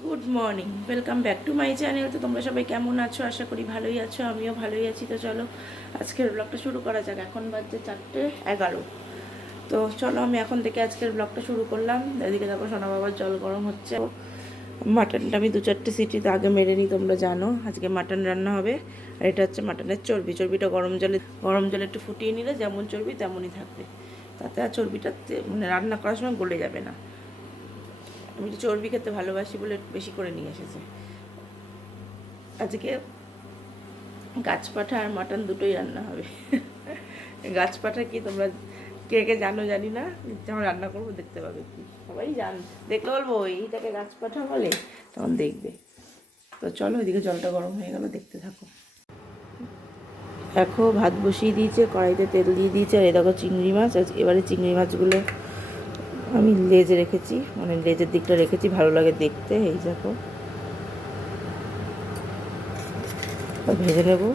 Good morning, welcome back to my channel. তো তোমরা সবাই কেমন আছো? আশা করি ভালোই আছো, আমিও ভালোই আছি। তো চলো আজকের ব্লগটা শুরু করা যাক। এখন বাজছে 4:11। তো চলো আমি এখন থেকে আজকের ব্লগটা শুরু করলাম। এদিকে দেখো সোনা বাবার জল গরম হচ্ছে। মাটনটা আমি 2-4টে সিটিতে আগে মেরে নিই, তোমরা জানো আজকে মাটন রান্না হবে। আর এটা হচ্ছে মাটনের চর্বি। চর্বিটা গরম জলে একটু ফুটিয়ে নিলে যেমন চর্বি তেমনই থাকবে, তাতে আর চর্বিটা মানে রান্না করার সময় গলে যাবে না। আমি একটু চর্বি খেতে ভালোবাসি বলে বেশি করে নিয়ে এসেছে। আজকে গাছপাঠা আর মাটন দুটোই রান্না হবে। গাছপাঠা কি তোমরা কে কে জানো জানি না, যখন রান্না করবো দেখতে পাবে। কি সবাই দেখলে বলবো এইটাকে গাছপাঠা বলে, তখন দেখবে। তো চলো এদিকে জলটা গরম হয়ে গেল, দেখতে থাকো। দেখো ভাত বসিয়ে দিয়েছে, কড়াইতে তেল দিয়ে দিয়েছে। আর এই দেখো চিংড়ি মাছ। এবারে চিংড়ি মাছগুলো আমি লেজে রেখেছি, মানে লেজের দিকটা রেখেছি, ভালো লাগে দেখতে। এই দেখো ভেজে নেবো।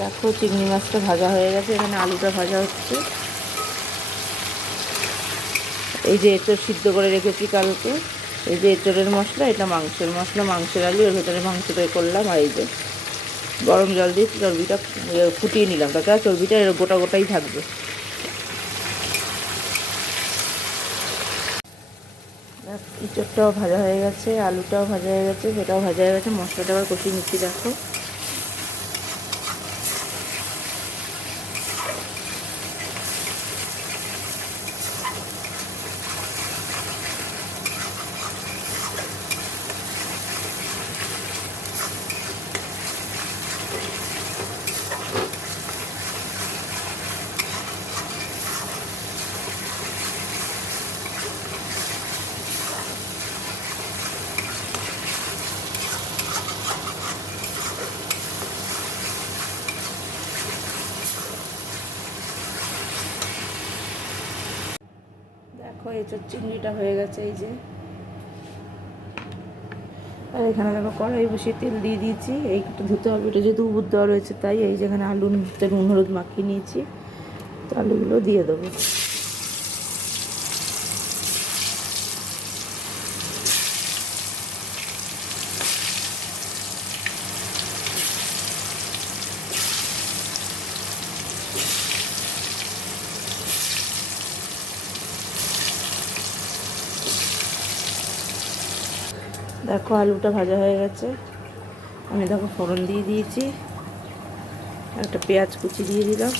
দেখো চিংড়ি মাছটা ভাজা হয়ে গেছে, এখানে আলুটা ভাজা হচ্ছে। এই যে এঁচড় সিদ্ধ করে রেখেছি কালকে, এই যে এঁচড়ের মশলা, এটা মাংসের মশলা, মাংসের আলু, এর ভেতরে মাংসটা করলাম। আর এই যে গরম জল দিয়ে চর্বিটা ফুটিয়ে নিলাম, তাতে আর চর্বিটা এর গোটা গোটাই থাকবে। এঁচড়টাও ভাজা হয়ে গেছে, আলুটাও ভাজা হয়ে গেছে, সেটাও ভাজা হয়ে গেছে। মশলাটা আবার কষিয়ে নিচ্ছি। দেখো দেখো এঁচড় চিংড়িটা হয়ে গেছে। এই যে আর এখানে দেখো কড়াই বসিয়ে তেল দিয়ে দিয়েছি। এইটা ধুতে হবে, এটা যেহেতু উবুর দেওয়া রয়েছে তাই। এই যেখানে আলু নুন হলুদ মাখিয়ে নিয়েছি, তো আলুগুলো দিয়ে দেবো। দেখো আলুটা ভাজা হয়ে গেছে, আমি দেখো ফোড়ন দিয়ে দিয়েছি, একটা পেঁয়াজ কুচি দিয়ে দিলাম।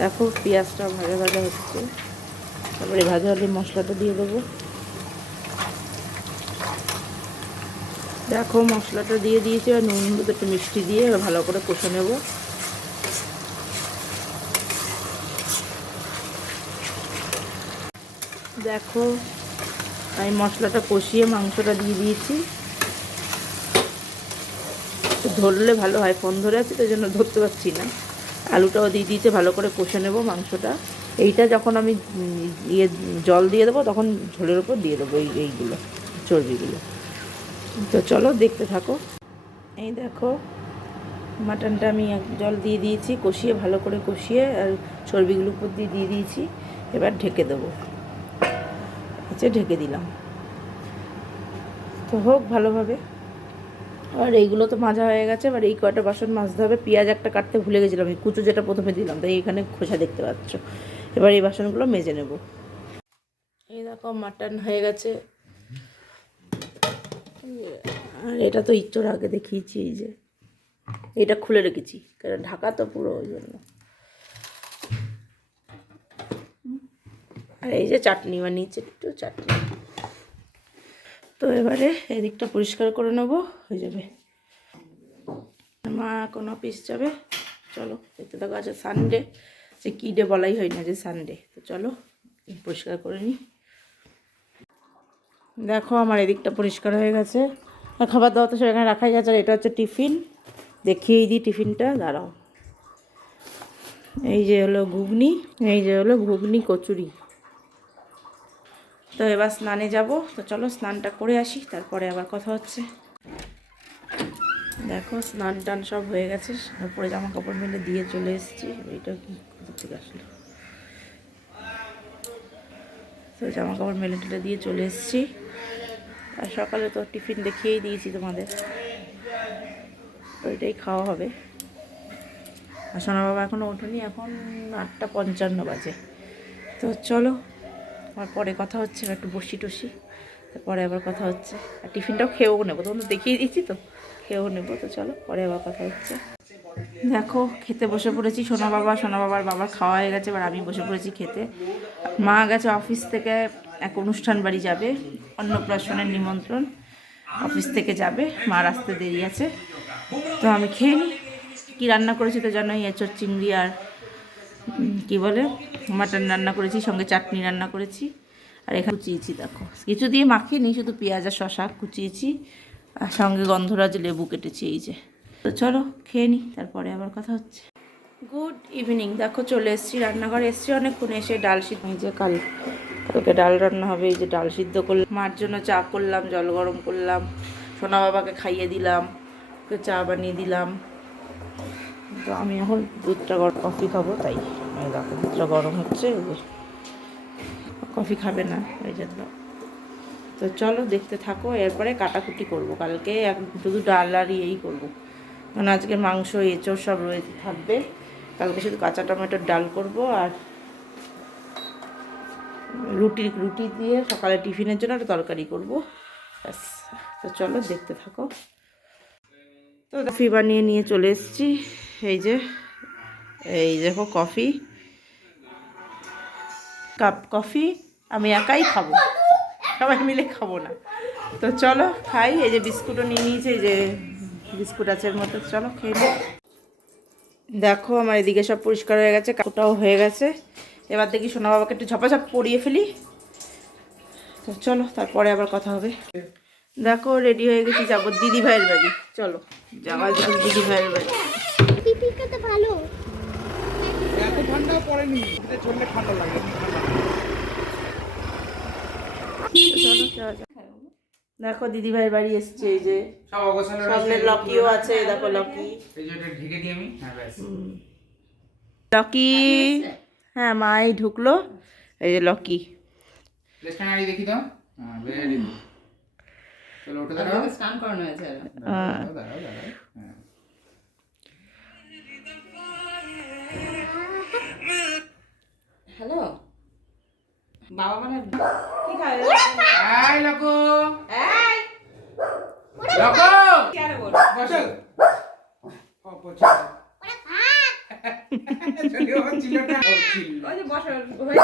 দেখো পেঁয়াজটা ভাজা ভাজা হচ্ছে, তারপরে ভাজা হলে মশলাটা দিয়ে দেবো। দেখো মশলাটা দিয়ে দিয়েছি, আর নুন হলুদ একটু মিষ্টি দিয়ে ভালো করে কষে নেব। দেখো আমি মশলাটা কষিয়ে মাংসটা দিয়ে দিয়েছি। ধরলে ভালো হয়, ফোন ধরে আছে তো জন্য ধরতে পারছি না। আলুটাও দিয়ে দিয়েছে, ভালো করে কষে নেব মাংসটা। এইটা যখন আমি জল দিয়ে দেবো তখন ঝোলের ওপর দিয়ে দেবো এইগুলো চর্বিগুলো। তো চলো দেখতে থাকো। এই দেখো মাটনটা আমি জল দিয়ে দিয়েছি, কষিয়ে ভালো করে কষিয়ে, আর চর্বিগুলো উপর দিয়ে দিয়েছি। এবার ঢেকে দেবো, ঢেকে দিলাম। তো হোক ভালোভাবে। আর এইগুলো তো মাজা হয়ে গেছে, এবার এই কয়টা বাসন মাজতে হবে। পেঁয়াজ একটা কাটতে ভুলে গেছিলাম, এই কুচো যেটা প্রথমে দিলাম, তাই এখানে খোসা দেখতে পাচ্ছ। এবার এই বাসনগুলো মেজে নেব। এই দেখো মাটন হয়ে গেছে, আর এটা তো একটু আগে দেখিয়েছি, এই যে এটা খুলে রেখেছি কারণ ঢাকা তো পুরো ওই জন্য। আর এই যে চাটনি বানিয়েছি, একটু চাটনি। তো এবারে এদিকটা পরিষ্কার করে নেবো, হয়ে যাবে। মা এখন অফিস যাবে। চলো দেখতে থাকো। আচ্ছা সানডে, যে কী ডে বলাই হয় না, যে সানডে। তো চলো পরিষ্কার করে নিই। দেখো আমার এদিকটা পরিষ্কার হয়ে গেছে। আর খাবার দাবার তো সব এখানে রাখাই গেছে। আর এটা হচ্ছে টিফিন, দেখিয়েই দিই টিফিনটা, দাঁড়াও। এই যে হলো ঘুগনি, এই যে হলো ঘুগনি কচুরি। তো এবার স্নানে যাব। তো চলো স্নানটা করে আসি, তারপরে আবার কথা হচ্ছে। দেখো স্নান টান সব হয়ে গেছে, তারপরে জামা কাপড় মেলে দিয়ে চলে এসেছি। এইটা কি থেকে আসলো? তো জামা কাপড় মেলে টেলে দিয়ে চলে এসেছি। আর সকালে তো টিফিন দেখিয়েই দিয়েছি তোমাদের, তো এটাই খাওয়া হবে। আর সোনা বাবা এখনও ওঠেনি, এখন 8:55 বাজে। তো চলো আমার পরে কথা হচ্ছে, একটু বসি টসি, তারপরে আবার কথা হচ্ছে। আর টিফিনটাও খেয়েও নেবো, তখন তো দেখিয়ে দিচ্ছি, তো খেয়েও নেবো। তো চলো পরে আবার কথা হচ্ছে। দেখো খেতে বসে পড়েছি। সোনা বাবার বাবার খাওয়া হয়ে গেছে, এবার আমি বসে পড়েছি খেতে। মা গেছে অফিস থেকে, এক অনুষ্ঠান বাড়ি যাবে, অন্নপ্রাশনের নিমন্ত্রণ, অফিস থেকে যাবে। মার আসতে দেরি আছে। তো আমি খেয়ে নিই। কী রান্না করেছি তো জানোই, এঁচোড় চিংড়ি আর কী বলে মাটন রান্না করেছি, সঙ্গে চাটনি রান্না করেছি। আর এখানে কুচিয়েছি, দেখো কিছু দিয়ে মাখিয়ে নিই, শুধু পেঁয়াজ আর শশা কুচিয়েছি, আর সঙ্গে গন্ধরাজ লেবু কেটেছি। এই যে, তো চলো খেয়ে নিই, তারপরে আবার কথা হচ্ছে। Good evening. দেখো চলে এসেছি রান্নাঘরে, এসেছি অনেকক্ষণ। এসে ডাল সিদ্ধ, এই যে কালকে ডাল রান্না হবে। এই যে ডাল সিদ্ধ করলাম, মার জন্য চা করলাম, জল গরম করলাম, সোনা বাবাকে খাইয়ে দিলাম, ওকে চা বানিয়ে দিলাম। তো আমি এখন দুধটা কফি খাবো, তাই দেখো দুধটা গরম হচ্ছে। এই যে কফি খাবে না, এই যে। তো চলো দেখতে থাকো। এরপরে কাটাকুটি করব। কালকে শুধু ডাল আর এই করবো, কারণ আজকে মাংস এঁচোড় সব রয়েছে থাকবে। কালকে শুধু কাঁচা টমেটোর ডাল করব, আর রুটি দিয়ে সকালে টিফিনের জন্য একটা তরকারি করবো, ব্যাস। তো চলো দেখতে থাকো। তো কফি বানিয়ে নিয়ে চলে এসেছি। এই দেখো কফি, কাপ কফি। আমি একাই খাবো, সবাই মিলে খাবো না। তো চলো খাই। এই যে বিস্কুটও নিয়ে নিয়েছি, এই যে বিস্কুট আছে এর মধ্যে। চলো খেয়ে নিই। দেখো আমার এদিকে সব পরিষ্কার হয়ে গেছে, কাপড়টাও হয়ে গেছে। এবার দেখি সোনা বাবাকে একটু ঝপাঝপ পরিয়ে ফেলি। তো চলো তারপরে আবার কথা হবে। দেখো রেডি হয়ে গেছি, যাবো দিদি ভাইয়ের বাড়ি। চলো যাওয়া যাক দিদি ভাইয়ের বাড়ি। ভালো এত ঠান্ডা পড়েনি, ঠান্ডা লাগে। দেখো দিদি ভাইয়ের বাড়ি এসছে, এই যে সামনে লকিও আছে। দেখো লকি, লকি, হ্যাঁ মাই ঢুকলো। এই যে লকি, দেখি তো। হ্যালো বাবা, মানে কি খায়? এই লকো, এই লকো, কি আরে বল বসো। ওরে ভাত চলিও চিলটা ওই যে বসো হয়ে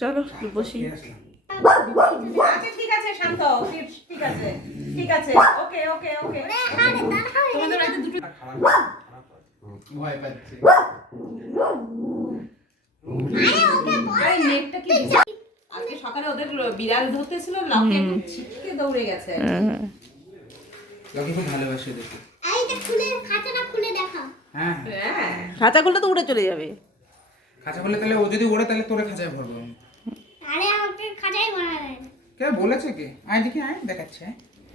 চলো বসি। আচ্ছা ঠিক আছে শান্ত, ঠিক আছে ঠিক আছে, ওকে ওকে ওকে। তোমাদের রাতে দুটো ভয় পাচ্ছে। আরে নেটটা কি আজকে সকালে ওদের বিড়াল ধরতেছিল, লকে ছিটকে দৌড়ে গেছে। লকে খুব ভালোবাসে দেখো। এইটা খুলে খাঁচাটা খুলে দেখাও। হ্যাঁ খাঁচা খুললে তো উড়ে চলে যাবে। খাঁচা বলে তাহলে ও যদি ওড়ে তাহলে তোরে খাঁচায় ভরবো আমি। আরে আমাকে খাঁচাই বানাবে। কে বলেছে কে? আয় দেখি, আয় দেখাচ্ছে।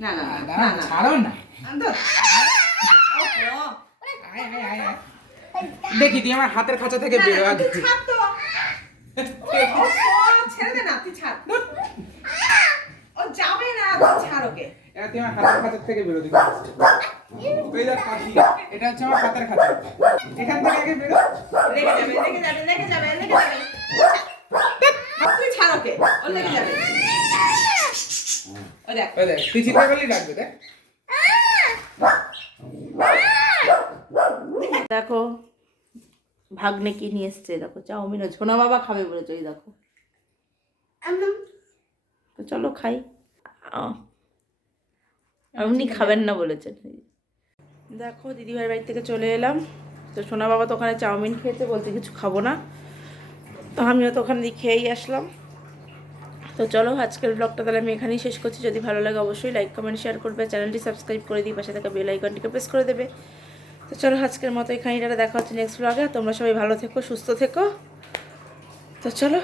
না না না দাঁড়া, না ছাড়ো না। আন্দর আয় আয় আয় আয়। দেখি তুই আমার হাতের খাঁচা থেকে বেরো আগে। ছাড় তো ও ছেড়ে দে না তুই ছাড় ও যাবে না তুই ছাড় ওকে এটা তুই আমার হাতের খাঁচা থেকে বেরো দেখি। ওই দেখ পাখি, এটা হচ্ছে আমার হাতের খাঁচা। এখান থেকে আগে বেরো। লেগে যাবে তুই ছাড় ওকে ও লেগে যাবে ও দেখ ওই দেখ, তুই চিৎকার করলেই ডাকবে, দেখ। দেখো ভাগ্নে কি নিয়ে এসছে, দেখো চাউমিন ঝোনা বাবা খাবে বলেছে, ওই দেখো। তো চলো খাই। আপনি খাবেন না বলেছেন। দেখো দিদিভাইয়ের বাড়ি থেকে চলে এলাম, তো সোনা বাবা তো ওখানে চাউমিন খেয়েছে, বলতে কিছু খাবো না, তো আমিও তো ওখানে দিয়ে খেয়েই আসলাম। তো চলো আজকের ব্লগটা তাহলে আমি এখানেই শেষ করছি। যদি ভালো লাগে অবশ্যই লাইক কমেন্ট শেয়ার করবে, চ্যানেলটি সাবস্ক্রাইব করে দিই, পাশে থাকা বেল আইকনটিকে প্রেস করে দেবে। তো চলো আজকের মতো এখানেই দেখা হচ্ছে নেক্সট ব্লগে। তোমরা সবাই ভালো থেকো, সুস্থ থেকো। তো চলো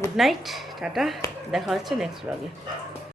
গুড নাইট, টাটা, দেখা হচ্ছে নেক্সট ব্লগে।